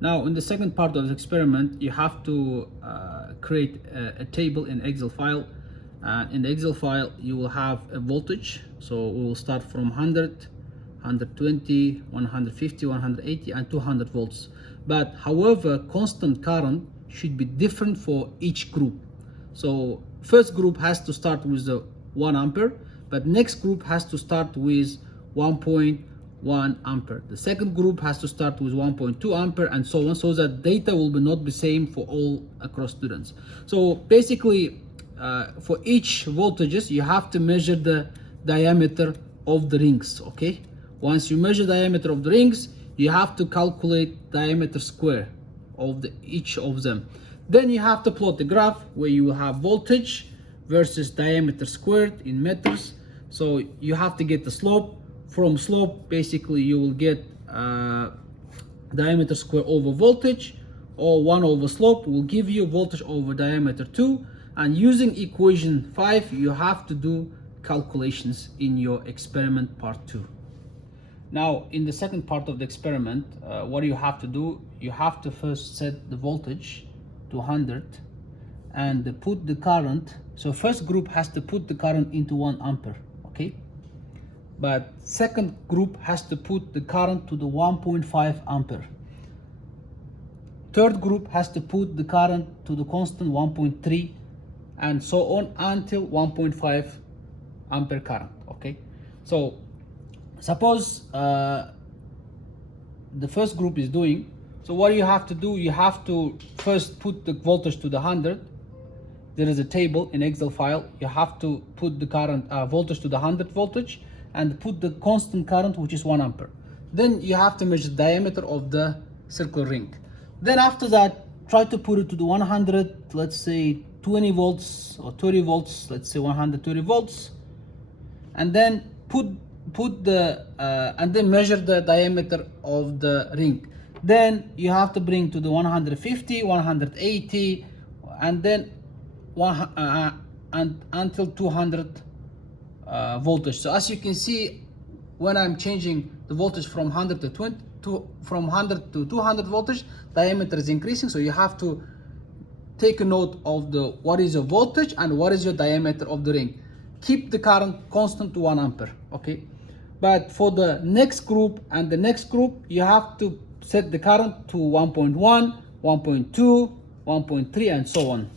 Now, in the second part of the experiment, you have to create a table in Excel file. In the Excel file, you will have a voltage. So we will start from 100, 120, 150, 180, and 200 volts. But however, constant current should be different for each group. So first group has to start with the 1 ampere, but next group has to start with 1.1 ampere. The second group has to start with 1.2 ampere, and so on, so that data will not be same for all across students. So basically, for each voltages, you have to measure the diameter of the rings. Okay, once you measure diameter of the rings, you have to calculate diameter square of each of them. Then you have to plot the graph where you will have voltage versus diameter squared in meters. So you have to get the slope. From slope, basically you will get diameter square over voltage, or 1 over slope will give you voltage over diameter 2. And using equation 5, you have to do calculations in your experiment part 2. Now, in the second part of the experiment, what you have to do, you have to first set the voltage to 100 and put the current. So first group has to put the current into 1 ampere, okay? But second group has to put the current to the 1.5 ampere. Third group has to put the current to the constant 1.3, and so on until 1.5 ampere current, okay? So suppose the first group is doing, so what you have to do, you have to first put the voltage to the 100. There is a table in Excel file. You have to put the current voltage to the 100 voltage and put the constant current, which is 1 ampere. Then you have to measure the diameter of the circular ring. Then after that, try to put it to the 100, let's say 20 volts or 30 volts, let's say 130 volts, and then put the and then measure the diameter of the ring. Then you have to bring to the 150, 180, and then and until 200 voltage. So as you can see, when I'm changing the voltage from 100 to 20 from 100 to 200 voltage, diameter is increasing. So you have to take a note of the what is your voltage and what is your diameter of the ring. Keep the current constant to 1 ampere, okay? But for the next group and the next group, you have to set the current to 1.1, 1.2, 1.3, and so on.